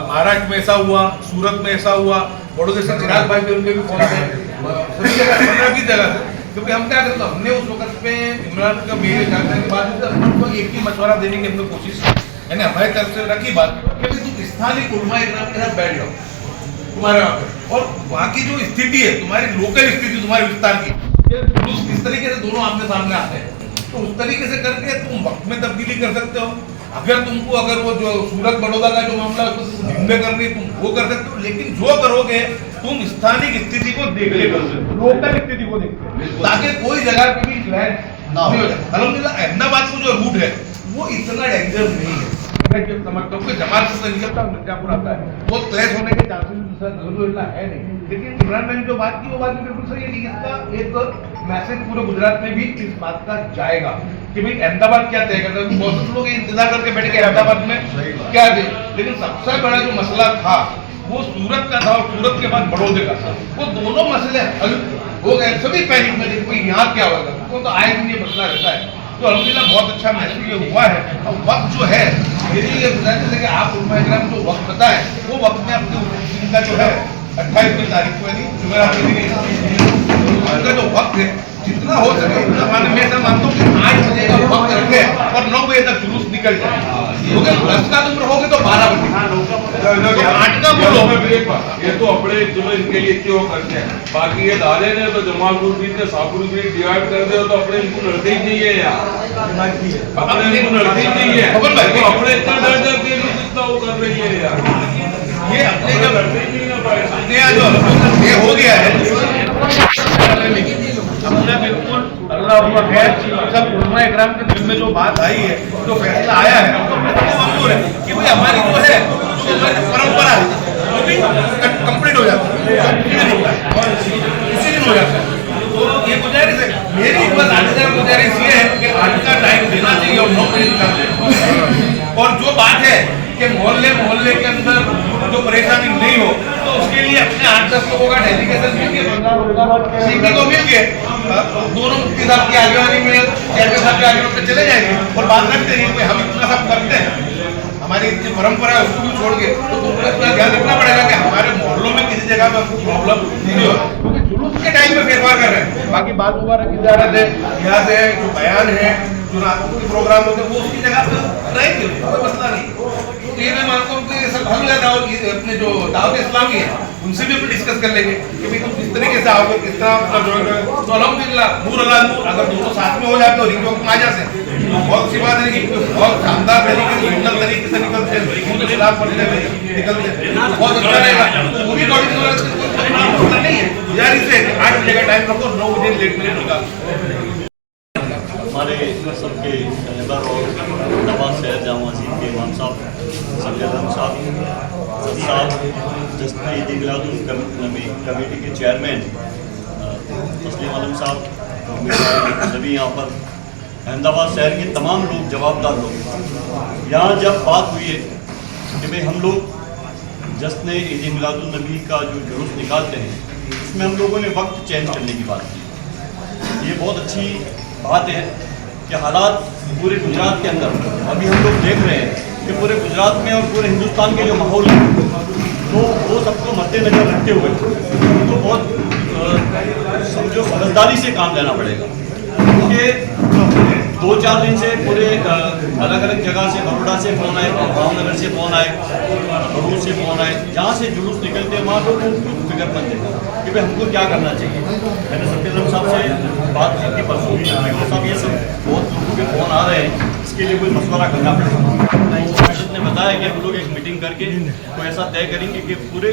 महाराष्ट्र में ऐसा हुआ, सूरत में ऐसा हुआ, बड़ौदा से चिराग भाई थे उनके भी फ़ोन थे, सभी जगह 15-20 जगह से। क्योंकि हम क्या करते, हमने उस वक्त पे इमरान का मेरे जानने के बाद हमको एक ही मशवरा देने की हमने कोशिश है ना, हमारी तरफ से रखी बात कि तुम स्थानीय उलमा इकराम के साथ बैठ जाओ तुम्हारे वहाँ पे, और वहाँ की जो स्थिति है, तुम्हारी लोकल स्थिति, तुम्हारे विस्तार की, किस तरीके से दोनों आमने सामने आते हैं, तो उस तरीके से करके तुम वक्त में तब्दीली कर सकते हो। अगर वो जो सूरत बड़ौदा का जो मामला है उसको दिन में करनी तुम वो कर सकते हो, लेकिन जो करोगे तुम स्थानिक स्थिति को देख ले, लोकल स्थिति को देखते, ताकि कोई जगह पे भी फ्लैट ना हो। अल्हम्दुलिल्लाह अहमदाबाद को जो रूट है वो इतना डेंजर नहीं है। मैं जब समझता हूँ कि जमात से निकलता मिर्जापुर आता है, वो क्लैश होने के चांसेस है नहीं। लेकिन इमरान भाई ने जो बात की वो बात बिल्कुल सही है कि इसका एक मैसेज पूरे गुजरात में भी इस बात का जाएगा कि भाई अहमदाबाद क्या तय करता है। बहुत से लोग इंतजार करके बैठे कि अहमदाबाद में क्या दे, लेकिन सबसे बड़ा जो मसला था वो सूरत का था और सूरत के बाद बड़ौदे का था। वो दोनों मसले हल हो गए, सभी पैनिक में देखो यहाँ क्या होगा, तो आए दिन ये मसला रहता है। तो अल्हम्दुलिल्लाह बहुत अच्छा महसूस ये हुआ है। और वक्त जो है मेरी ये गुजारिश है कि आप उलमा इकराम जो वक्त बताएं वो वक्त में अपने दिन का जो है 28वीं तारीख को यानी जुमेरात के दिन उनका जो वक्त है जितना हो सके उतना माने, मैं ऐसा मानता हूँ कि 8 बजे का वक्त रखे और 9 बजे तक जुलूस निकल जाए, क्योंकि 10 का उम्र हो गए तो 12 बजे 8 का बोलो। ये तो अपने चलो इनके लिए क्यों करते हैं, बाकी ये दादे ने तो जमालपुर भी ने शाहपुर भी डिवाइड कर दे तो अपने इनको लड़ते ही नहीं है यार, अपने इनको लड़ते ही नहीं है, तो अपने इतना डर डर के जितना वो कर रही है यार, ये अपने जब लड़ते ही नहीं है ये हो गया है हमने बिल्कुल अल्लाह खैर सब उलमा इकराम के दिल में जो बात आई है, जो फैसला आया है मंजूर है कि भाई हमारी जो है जो हमारी परंपरा है वो भी कंप्लीट हो जाती है, उसी दिन हो जाता है। तो ये गुजारिश है मेरी, बस आखिर गुजारिश ये है कि आज का टाइम देना चाहिए और 9 बजे निकालना। और जो बात है कि मोहल्ले के अंदर जो परेशानी नहीं हो तो उसके लिए अपने 8-10 लोगों का डेलीगेशन मिल के सीपी को मिल के दोनों मुफ्ती साहब की आगेवानी में चेयरमैन साहब की आगेवानी में चले जाएंगे और बात रखते हैं कि हम इतना सब करते हैं, हमारी इतनी परंपरा है उसको भी छोड़ के, तो तुमको इतना ध्यान रखना पड़ेगा कि हमारे मोहल्लों में किसी जगह पर प्रॉब्लम नहीं हो, क्योंकि जुलूस के टाइम में फेरफार कर रहे हैं। बाकी बात मुबारक इजारत है, यहाँ से जो बयान है जो रात के प्रोग्राम होते हैं वो उसकी जगह पर रहेंगे, कोई मसला नहीं। तो ये मैं मानता हूँ कि सब हम अपने जो दावत इस्लामी है उनसे भी अपन डिस्कस कर लेंगे कि भाई तुम किस तरीके से आओगे, किस तरह अपना ज्वाइन करोगे। तो अल्हम्दुलिल्लाह नूर अला नूर, अगर दोनों साथ में हो जाते हो रिंग वक्त माजा से तो बहुत सी बात है कि बहुत शानदार तरीके से सुंदर तरीके से निकलते हैं, उनके खिलाफ पढ़ने में निकलते हैं, बहुत अच्छा रहेगा। तो वो भी कोई नहीं है, गुजारिश है 8 बजे का टाइम रखो, 9 बजे लेट मिनट निकालो। हमारे सबके रहबर और नवाज शहर जामा मस्जिद के इमाम साहब सफीर आलम साहब जस्ता ईद मिलादुन्नबी कमेटी के चेयरमैन तस्लीम आलम साहब, सभी यहाँ पर अहमदाबाद शहर के तमाम लोग, जवाबदार लोग, यहाँ जब बात हुई है कि भाई हम लोग जश्न ईद मिलादुन्नबी का जो जुलूस निकालते हैं उसमें हम लोगों ने वक्त चेंज करने की बात की। ये बहुत अच्छी बात है कि हालात पूरे गुजरात के अंदर अभी हम लोग देख रहे हैं कि पूरे गुजरात में और पूरे हिंदुस्तान के जो माहौल है तो वो सबको मद्देनजर रखते हुए तो बहुत समझो समझदारी से काम लेना पड़ेगा, क्योंकि 2-4 दिन से पूरे अलग अलग जगह से, बड़ौदा से फ़ोन आए, भावनगर से फ़ोन आए, भरूच से फ़ोन आए, जहाँ से जुलूस निकलते हैं वहाँ लोग फिक्रमंद है कि भाई हमको क्या करना चाहिए। मैंने सफीर आलम साहब से बात की थी परसों भी, साहब ये सब बहुत लोगों के फ़ोन आ रहे हैं, इसके लिए कोई मशवरा करना पड़ेगा। ने बताया कि हम लोग एक मीटिंग करके कोई ऐसा तय करेंगे कि पूरे,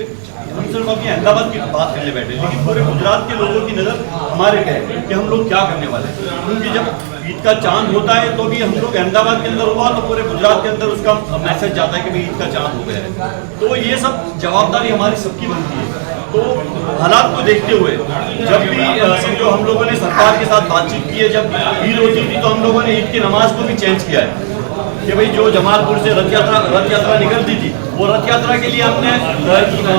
हम सिर्फ अभी अहमदाबाद की बात करने बैठे, लेकिन पूरे गुजरात के लोगों की नज़र हमारे पे है कि हम लोग क्या करने वाले हैं। क्योंकि जब ईद का चांद होता है तो भी हम लोग अहमदाबाद के अंदर हुआ तो पूरे गुजरात के अंदर उसका मैसेज जाता है कि भाई ईद का चांद हो गया है। तो ये सब जवाबदारी हमारी सबकी बनती है तो हालात को देखते हुए जब भी समझो हम लोगों ने सरकार के साथ बातचीत की है, जब ईद होती थी तो हम लोगों ने ईद की नमाज को भी चेंज किया है कि भाई जो जमालपुर से रथ यात्रा निकलती थी वो रथ यात्रा के लिए हमने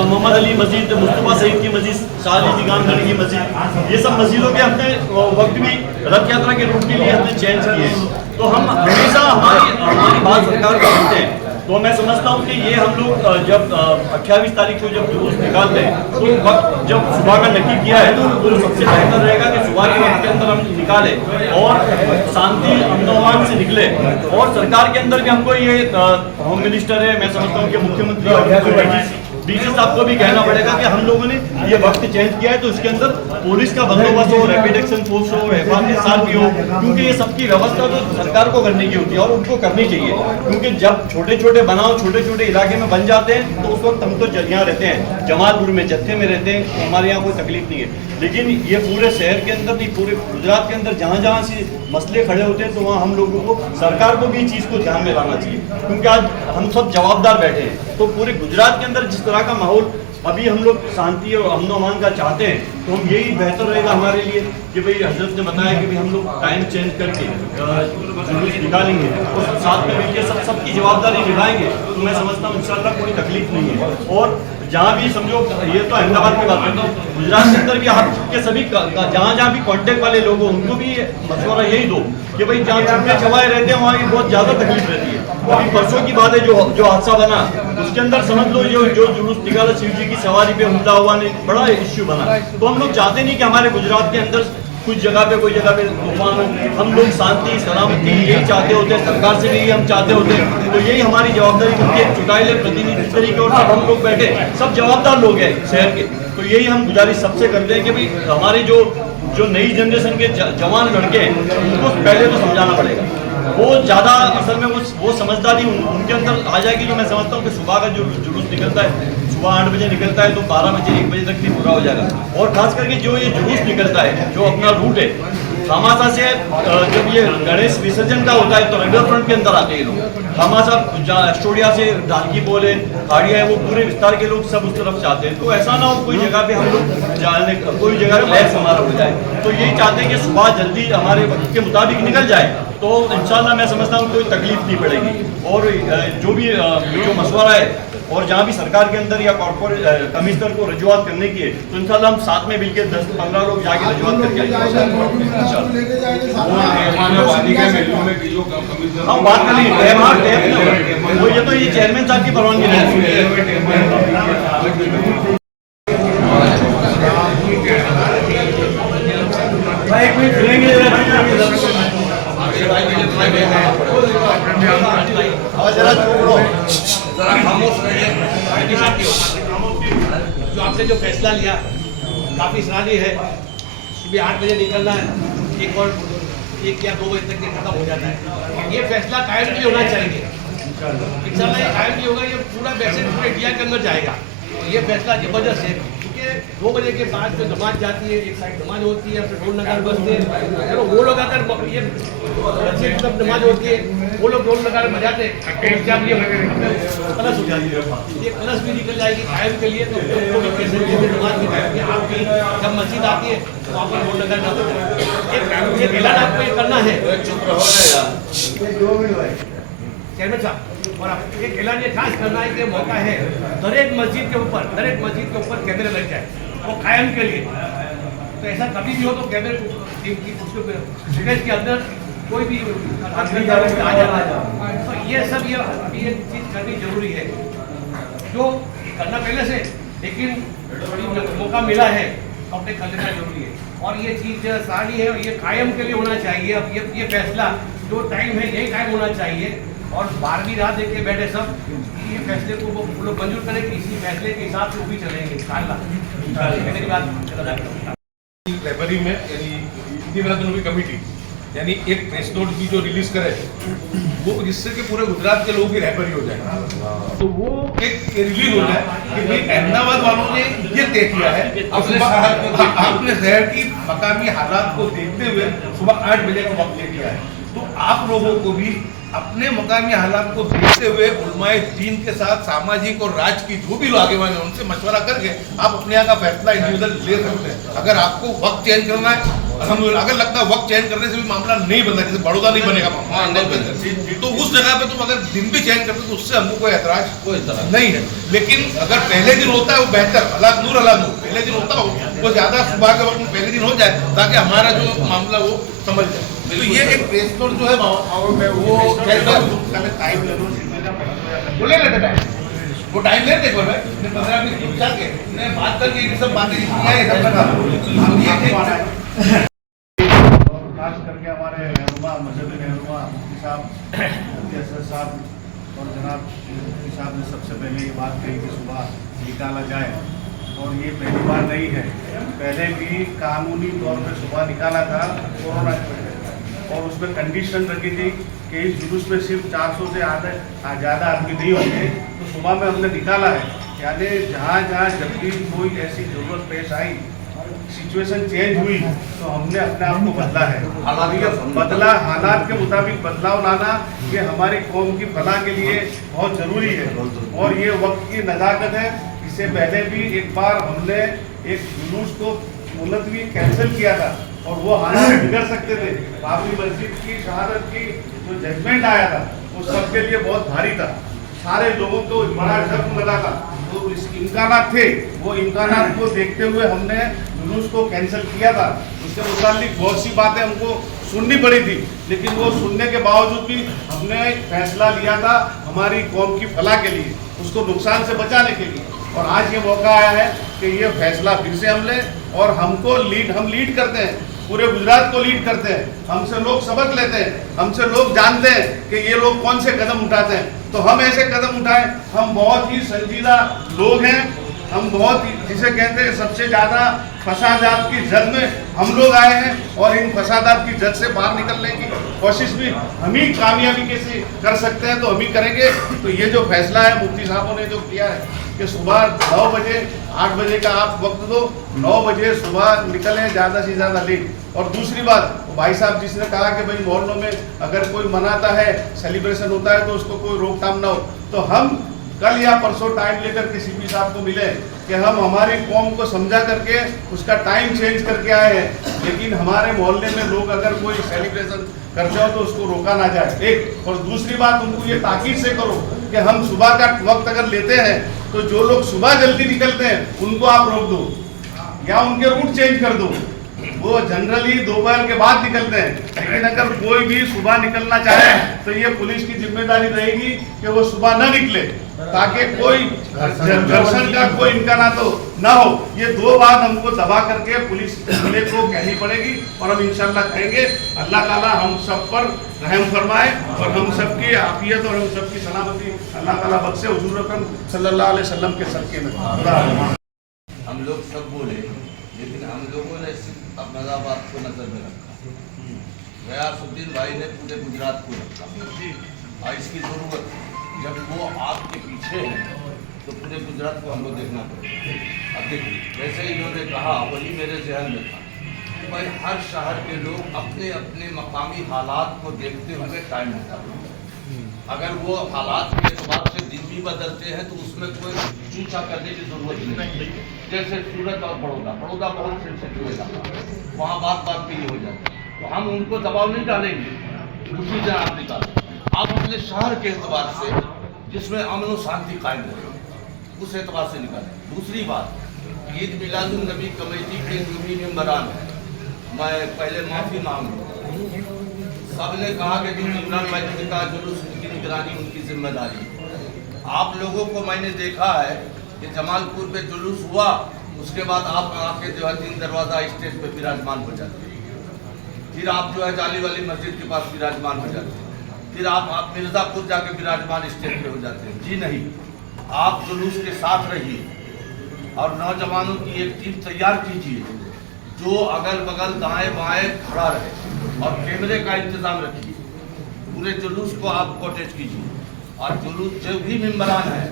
मोहम्मद अली मस्जिद, मुस्तफा सईद की मस्जिद, शाहजी गांधी की मस्जिद, ये सब मस्जिदों के अपने वक्त भी रथ यात्रा के रूट के लिए हमने चेंज किए। तो हम हमेशा हमारी बात सरकार को सुनते हैं। तो मैं समझता हूँ कि ये हम लोग जब 28 तारीख को जब जुलूस निकालते हैं तो वक्त जब सुबह का नक्की किया है तो सबसे बेहतर रहेगा कि सुबह के वक्त के अंदर हम निकालें और शांति अमन से निकले। और सरकार के अंदर भी हमको ये होम मिनिस्टर है, मैं समझता हूँ कि मुख्यमंत्री डीसी साहब को भी कहना पड़ेगा कि हम लोगों ने ये वक्त चेंज किया है तो इसके अंदर पुलिस का बंदोबस्त हो, रैपिड एक्शन फोर्स हो, एफआर भी हो, क्योंकि ये सबकी व्यवस्था तो सरकार को करने की होती है और उनको करनी चाहिए। क्योंकि जब छोटे छोटे बनाव छोटे छोटे इलाके में बन जाते हैं तो उस वक्त हम तो यहाँ रहते हैं, जमालपुर में जत्थे में रहते हैं, तो हमारे यहाँ कोई तकलीफ नहीं है। लेकिन ये पूरे शहर के अंदर नहीं, पूरे गुजरात के अंदर जहाँ जहाँ से मसले खड़े होते हैं तो वहाँ हम लोगों को, सरकार को भी चीज़ को ध्यान में लाना चाहिए। क्योंकि आज हम सब जवाबदार बैठे हैं तो पूरे गुजरात के अंदर जिस तरह का माहौल अभी हम लोग शांति और अमन अमान का चाहते हैं तो हम यही बेहतर रहेगा हमारे लिए कि भाई हजरत ने बताया कि भाई हम लोग टाइम चेंज करके जुलूस निकालेंगे और साथ में मिलकर सबकी जवाबदारी निभाएंगे। तो मैं समझता हूँ इंशाल्लाह कोई तकलीफ नहीं है। और जहाँ भी समझो, ये तो अहमदाबाद की बात करता हूँ, गुजरात के अंदर भी आपके सभी जहाँ जहाँ भी कांटेक्ट वाले लोग हैं उनको भी मशवरा यही दो कि भाई जहाँ छुट्टे छवाए रहते हैं वहाँ की बहुत ज़्यादा तकलीफ रहती है। अभी परसों की बात है जो हादसा बना उसके अंदर समझ लो जो जुलूस निकाला शिव जी की सवारी पे हमला हुआ ने बड़ा इश्यू बना। तो हम लोग चाहते नहीं कि हमारे गुजरात के अंदर कुछ जगह पे कोई जगह पे तूफान हो, हम लोग शांति सलामती यही चाहते होते हैं, सरकार से भी यही हम चाहते होते हैं। तो यही हमारी जवाबदारी बनती है, चुटाइले प्रतिनिधि तरीके और सब हम लोग बैठे सब जवाबदार लोग हैं शहर के। तो यही हम गुजारिश सबसे करते हैं कि भाई हमारे जो नई जनरेशन के जवान लड़के हैं उनको पहले तो समझाना पड़ेगा। वो ज़्यादा असल में वो समझदारी उनके अंदर आ जाएगी। जो मैं समझता हूँ कि सुबह का जो जुलूस निकलता है, सुबह 8 बजे निकलता है तो 12 बजे 1 बजे तक भी पूरा हो जाएगा। और खास करके जो ये जुलूस निकलता है, जो अपना रूट है खामासा से, जब ये गणेश विसर्जन का होता है तो रिवर फ्रंट के अंदर आते हैं लोग। खामासा एस्टोडिया से डालकी बोले खाड़िया है, वो पूरे विस्तार के लोग सब उस तरफ चाहते हैं। तो ऐसा ना हो कोई जगह पे हम लोग जाने, कोई जगह लैस हमारा हो जाए। तो यही चाहते हैं कि सुबह जल्दी हमारे वक्त के मुताबिक निकल जाए तो इंशाल्लाह मैं समझता हूँ कोई तकलीफ नहीं पड़ेगी। और जो भी जो मशवरा है और जहाँ भी सरकार के अंदर या कॉर्पोरेट कमिश्नर को रजुआत करने की है तो इंशाल्लाह हम साथ में मिलकर 10-15 लोग जाके रजुआत करके हम बात कर ली। वो ये तो ये चेयरमैन साहब की परवानगी जो आपने जो फैसला लिया काफ़ी सराहनीय है। सुबह 8 बजे निकलना है, 1 या 2 बजे तक ये खत्म हो जाता है। ये फैसला कायम भी होना चाहिए। इंशाल्लाह ये कायम भी होगा, ये पूरा मैसेज पूरे इंडिया के अंदर जाएगा। ये फैसला जबरदस्त है क्योंकि 2 बजे के बाद जो नमाज जाती है, एक साइड नमाज होती है, फिर ढोल नगाड़े बजते हैं। चलो वो लोग अगर ये जब नमाज होती है वो लोग ढोल नगाड़े बजाते कलश हो जाती है, ये कलश भी निकल जाएगी कायम के लिए। तो नमाज भी आपकी जब मस्जिद आती है तो वहाँ पर ढोल नगाड़े ना बजाए। एक ऐलान आपको ये करना है चेयरमैन साहब, और आप एक ऐलान ये खास करना है कि मौका है दरेक मस्जिद के ऊपर कैमरे लग जाए वो कायम के लिए। तो ऐसा कभी भी हो तो कैमरे के अंदर कोई भी आ जाता। तो ये सब ये चीज़ करनी जरूरी है, जो करना पहले से, लेकिन मौका मिला है तो अपने कर लेना जरूरी है। और ये चीज़ सारी है और ये कायम के लिए होना चाहिए। अब ये फैसला जो टाइम है यही टाइम होना चाहिए। और 12वीं रात देख के बैठे सब ये फैसले को वो लोग मंजूर करें कि इसी फैसले के हिसाब से वो भी चलेंगे इंशाल्लाह। लाइब्रेरी में यानी हिंदी मैराथन की कमेटी यानी एक प्रेस नोट भी जो रिलीज करे वो, जिससे कि पूरे गुजरात के लोगों की रहबरी हो जाए। तो वो एक रिलीज हो जाए कि भाई अहमदाबाद वालों ने ये तय किया है अपने शहर की मकामी हालात को देखते हुए सुबह 8 बजे का वक्त दे दिया है। तो आप लोगों को भी अपने मकामी हालात को देखते हुए उलमाए दीन के साथ सामाजिक और राज की जो भी लोग आगे वाले हैं उनसे मशवरा करके आप अपने यहाँ का फैसला इंडिविजुअल ले सकते हैं। अगर आपको वक्त चेंज करना है अल्हम्दुलिल्लाह, अगर लगता है वक्त चेंज करने से भी मामला नहीं बनता, जैसे बड़ौदा नहीं बनेगा तो उस जगह पे तुम अगर दिन भी चेंज करते तो उससे हमको कोई ऐतराज नहीं है। लेकिन अगर पहले दिन होता है वो बेहतर, अल्लाह नूर पहले दिन होता हो वो ज्यादा सुबह के वक्त में पहले दिन हो जाए ताकि हमारा जो मामला वो समझ जाए। तो ये एक प्रेस नोट जो है वो टाइम बोले ना वो टाइम ले देखो भाई 15 मिनट जाके बात करके ये सब बातें खास करके हमारे रहनुमा मजहबी रहनुमा मुफ्ती साहब मुफ्ती असद साहब और जनाब मुफ्ती साहब ने सबसे पहले ये बात कही कि सुबह निकाला जाए, और ये पहली बार नहीं है, पहले भी कानूनी तौर पे सुबह निकाला था कोरोना की वजह से, और उसमें कंडीशन रखी थी कि इस जुलूस में सिर्फ 400 से ज़्यादा आदमी नहीं होंगे, तो सुबह में हमने निकाला है। यानी जहाँ जहाँ जब भी कोई ऐसी जरूरत पेश आई, सिचुएशन चेंज हुई, तो हमने अपने आप को बदला है। बदला हालात के मुताबिक बदलाव लाना ये हमारी कौम की फलाह के लिए बहुत ज़रूरी है, और ये वक्त की नज़ाकत है। इससे पहले भी एक बार हमने एक जुलूस को मुलतवी कैंसिल किया था और वो हालात बिगड़ सकते थे। बाबरी मस्जिद की शहादत की जो जजमेंट आया था वो सबके लिए बहुत भारी था, सारे लोगों को बड़ा जख्म लगा था, तो इस इम्कानात थे, वो इम्कानात को देखते हुए हमने जुलूस को कैंसिल किया था। उसके मुताबिक बहुत सी बातें हमको सुननी पड़ी थी, लेकिन वो सुनने के बावजूद भी हमने फैसला लिया था हमारी कौम की फलाह के लिए, उसको नुकसान से बचाने के लिए। और आज ये मौका आया है कि ये फैसला फिर से हम लें, और हम लीड करते हैं, पूरे गुजरात को लीड करते हैं, हमसे लोग सबक लेते हैं, हमसे लोग जानते हैं कि ये लोग कौन से कदम उठाते हैं, तो हम ऐसे कदम उठाएं। हम बहुत ही संजीदा लोग हैं, हम बहुत ही जिसे कहते हैं सबसे ज़्यादा फसादात की जद में हम लोग आए हैं, और इन फसादात की जद से बाहर निकलने की कोशिश भी हम ही कामयाबी कैसे कर सकते हैं तो हम ही करेंगे। तो ये जो फैसला है मुफ्ती साहबों ने जो किया है कि सुबह 9 बजे 8 बजे का आप वक्त दो, 9 बजे सुबह निकलें ज़्यादा से ज़्यादा लेट। और दूसरी बात, भाई साहब जिसने कहा कि भाई मोहल्लों में अगर कोई मनाता है, सेलिब्रेशन होता है तो उसको कोई रोकथाम ना हो, तो हम कल या परसों टाइम लेकर के सीपी साहब को मिले कि हम हमारी कौम को समझा करके उसका टाइम चेंज करके आए हैं, लेकिन हमारे मोहल्ले में लोग अगर कोई सेलिब्रेशन करते हो तो उसको रोका ना जाए, एक। और दूसरी बात, उनको ये ताकीद से करो कि हम सुबह का वक्त अगर लेते हैं तो जो लोग सुबह जल्दी निकलते हैं उनको आप रोक दो या उनके रूट चेंज कर दो। वो जनरली दोपहर के बाद निकलते हैं, लेकिन अगर कोई भी सुबह निकलना चाहे तो ये पुलिस की जिम्मेदारी रहेगी कि वो सुबह न निकले, ताकि कोई घर्षण का कोई इम्कान तो ना हो। ये 2 बात हमको दबा करके पुलिस वाले को कहनी पड़ेगी, और हम इंशाल्लाह कहेंगे। अल्लाह ताला हम सब पर रहम फरमाए और हम सबकी आफियत और हम सबकी सलामती अल्लाह ताला बख्शे। हुजूर अकरम सल्लल्लाहु अलैहि वसल्लम के सदके में हम लोग सब बोले, लेकिन हम लोगों ने सिर्फ अहमदाबाद को नजर में रखा, गयासुद्दीन भाई ने पूरे गुजरात को रखा, और इसकी जरूरत जब वो आपके पीछे हैं तो पूरे गुजरात को हमको देखना पड़ेगा। अब देखिए, जैसे इन्होंने कहा वही मेरे जहन में था कि भाई हर शहर के लोग अपने अपने मकामी हालात को देखते हुए टाइम निकालते हैं। अगर वो हालात के एतबार से दिन भी बदलते हैं तो उसमें कोई ऊंचा करने की जरूरत नहीं है। जैसे सूरत और बड़ौदा बहुत सेंसिटिव इलाका, वहाँ बात पे ही हो जाता है, तो हम उनको दबाव नहीं डालेंगे, दूसरी जगह आप निकालें। आप अपने शहर के एतबार से जिसमें अमन और शांति कायम रहे, उस एतबार से निकालें। दूसरी बात, ईद मिलादुन नबी कमेटी के जो भी मेम्बरान हैं, मैं पहले माफ़ी मांगूँ। सब ने कहा कि इमरान मस्जिद का जुलूस की निगरानी उनकी जिम्मेदारी। आप लोगों को मैंने देखा है कि जमालपुर पे जुलूस हुआ, उसके बाद आप आके जो है 3 दरवाज़ा स्टेज पे विराजमान हो जाते हैं, फिर आप जो है जाली वाली मस्जिद के पास विराजमान हो जाते हैं, फिर आप मिर्ज़ापुर जाके विराजमान स्टेज पे हो जाते हैं। जी नहीं, आप जुलूस के साथ रहिए और नौजवानों की एक टीम तैयार कीजिए जो अगल बगल दाएं बाएं खड़ा रहे, और कैमरे का इंतजाम रखिए। पूरे जुलूस को आप कोटेज कीजिए, और जुलूस जो भी मेम्बरान है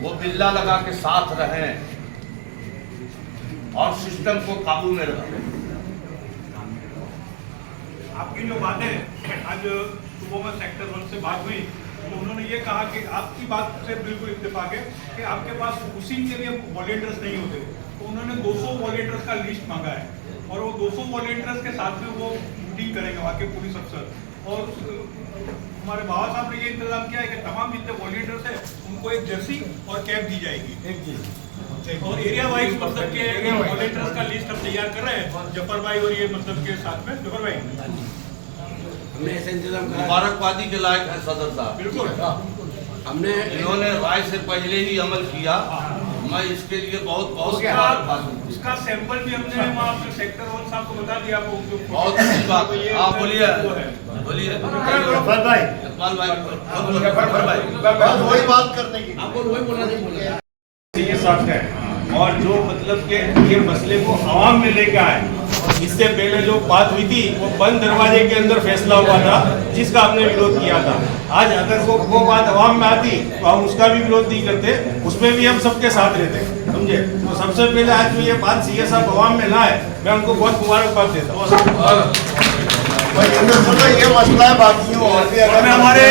वो बिल्ला लगा के साथ रहें और सिस्टम को काबू में रखें। आपकी जो बातें आज सुबह में सेक्टर 1 से बात हुई तो उन्होंने ये कहा कि आपकी बात से बिल्कुल इत्तेफाक है कि आपके पास उसी के लिए वॉलेंटियर्स नहीं होते, तो उन्होंने 200 वॉलेंटियर्स का लिस्ट मांगा है और वो 200 वॉलेंटियर्स के साथ में वो मीटिंग करेंगे वहाँ के पुलिस अफसर। और हमारे बाबा साहब ने ये इंतजाम किया है कि तमाम जितने वॉलेंटियर्स हैं उनको एक जर्सी और कैप दी जाएगी और एरिया वाइज मतलब के वॉलेंटियर्स का लिस्ट हम तैयार कर रहे हैं जफर भाई और ये मतलब के साथ में। जफर भाई मुबारकबादी के लायक है सदर साहब, बिल्कुल हमने इन्होंने राय से पहले ही अमल किया, मैं इसके लिए बहुत बहुत उसका सैंपल भी हमने वहाँ पे सेक्टर 1 साहब को बता दिया। बहुत अच्छी बात है, आप बोलिए बोलिए इकबाल भाई, बस वही बात करने की, आपको वही बोलना ये साथ है और जो मतलब के ये मसले को आवाम में लेके आए। इससे पहले जो बात हुई थी वो बंद दरवाजे के अंदर फैसला हुआ था जिसका हमने विरोध किया था। आज अगर वो बात आवाम में आती तो हम उसका भी विरोध नहीं करते, उसमें भी हम सबके साथ रहते, समझे। तो सबसे पहले आज जो ये बात सीए साहब आवाम में लाए, मैं उनको बहुत मुबारकबाद देता हूँ। ये मसला है, बाकी और भी अगर हमारे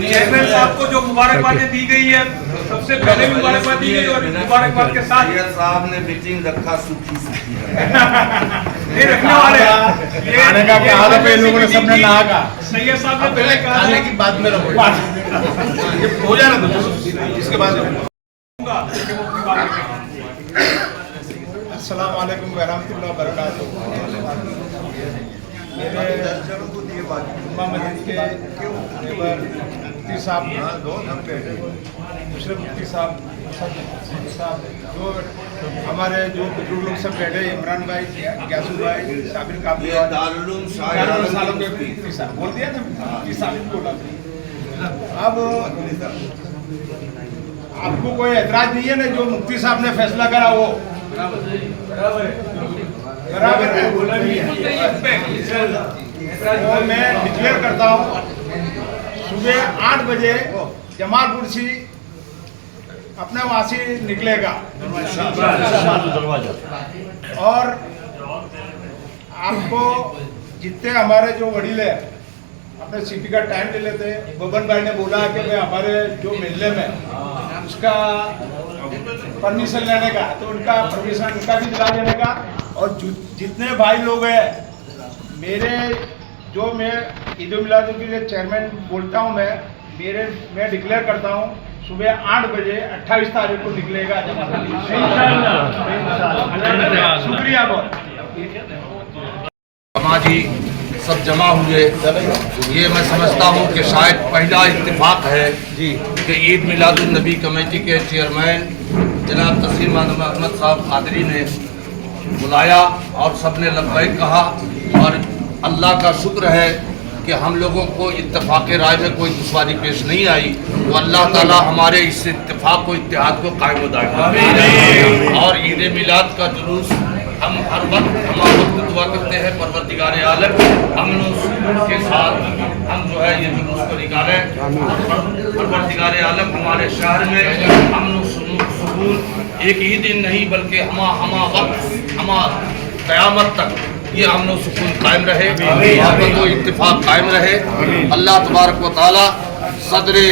चेयरमैन साहब को जो मुबारकबादें दी गई है, सबसे पहले मुबारकबाद दी गई और मुबारकबाद के साथ साहब ने मीटिंग रखा सुखी सुखी ये रखने वाले आने का क्या हाल है, पे लोगों ने सबने नहा का सैयद साहब ने पहले कहा आने की बात में रहो, हो जाना तो इसके बाद अस्सलाम वालेकुम व रहमतुल्लाहि व बरकातहू। मेरे जुम्मा मस्जिद के नेबर मुफ्ती साहब, दूसरे मुफ्ती साहब जो हमारे जो बुजुर्ग लोग सब बैठे, इमरान भाई, ग्यासू भाई, साबिर काबली, दारुल सालों के मुफ्ती साहब बोल दिया ना, मुफ्ती साहब बोला। अब आपको कोई एतराज नहीं है ना जो मुफ्ती साहब ने फैसला करा वो बराबर है, तो मैं डिक्लेयर करता हूँ सुबह 8 बजे जमाल कुर्सी अपने वहाँ से निकलेगा और आपको जितने हमारे जो वडील है अपने सीपी का टाइम ले लेते हैं। बबन भाई ने बोला कि भाई हमारे जो मिलने में उसका परमिशन लेने का, तो उनका परमिशन उनका भी दिला देने का। और जितने भाई लोग हैं मेरे, जो मैं ईद उल मिलाद के लिए चेयरमैन बोलता हूँ, मैं डिक्लेयर करता हूँ सुबह 8 बजे 28 तारीख को निकलेगा शुक्रिया बहुत। समाजी सब जमा हुए, ये मैं समझता हूँ कि शायद पहला इत्तेफाक है जी कि ईद मिलादुन नबी कमेटी के चेयरमैन जनाब तस्लीम अहमद साहब कादरी ने बुलाया और सबने लब्बैक कहा। और अल्लाह का शुक्र है कि हम लोगों को इत्तेफाक राय में कोई दुश्वारी पेश नहीं आई, तो अल्लाह ताला हमारे इस इत्तेफाक को, इत्तेहाद को कायम दायम। और ईद मिलाद का जुलूस हम हर वक्त दुआ करते हैं परवरदिगार आलम अमन सुकून के साथ हम जो है ये जुलूस को निकालें। परवरदिगार आलम हमारे शहर में अमन सुकून एक ही दिन नहीं बल्कि हमा वक्त क़यामत तक ये अमन सुकून कायम रहे, मोहब्बत व इत्तेफाक कायम रहे। अल्लाह तबारक व तआला सदरे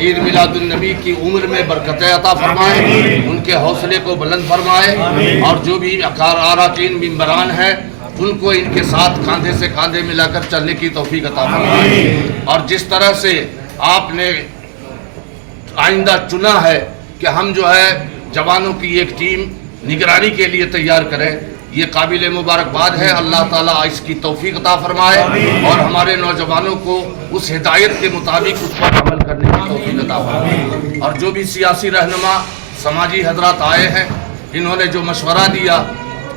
ईद मिलादुन नबी की उम्र में बरकत अता फरमाए, उनके हौसले को बुलंद फरमाए और जो भी अराकीन मिंबरान है उनको इनके साथ कांधे से कांधे मिलाकर चलने की तौफीक अता फरमाए। और जिस तरह से आपने आइंदा चुना है कि हम जो है जवानों की एक टीम निगरानी के लिए तैयार करें, ये काबिल मुबारकबाद है। अल्लाह ताला इसकी तौफीक अता फरमाए और हमारे नौजवानों को उस हिदायत के मुताबिक उस पर अमल करने की तौफीक अता फरमाए। और जो भी सियासी रहनुमा समाजी हजरात आए हैं, इन्होंने जो मशवरा दिया,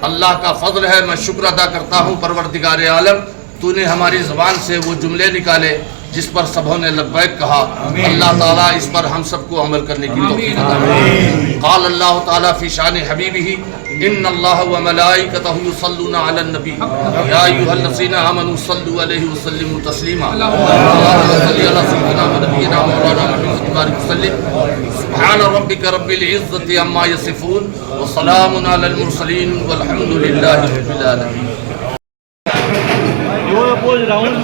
अल्लाह का फजल है, मैं शुक्र अदा करता हूँ। परवरदिगार आलम तूने हमारी ज़बान से वो जुमले निकाले जिस पर सबों ने लब्बैक कहा। अल्लाह ताला इस पर हम सबको अमल करने की तौफीक अता फरमाए। क़ाल अल्लाह ताला फ़ी शान हबीबिही इन्नल्लाह व मलाइकतहु युसल्लूना अलन नबी या अय्युहल्लज़ीना आमनू सल्लू अलैहि व सल्लिमू तस्लीमा। अल्लाहुम्मा सल्लि अला सय्यिदिना व नबियिना मौलाना मुहम्मद व सल्लिम। सुब्हान रब्बिका रब्बिल इज़्ज़ति अम्मा यसिफून व सलामुन अलल मुरसलीन वल्हम्दुलिल्लाहि रब्बिल आलमीन। राउंड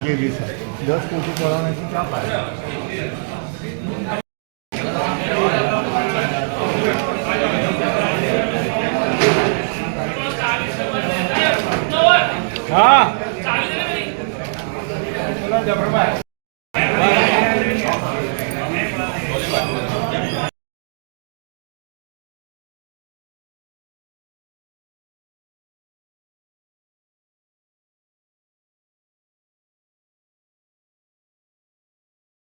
ये भी सर 10 कोटी पढ़ाने से क्या फायदा।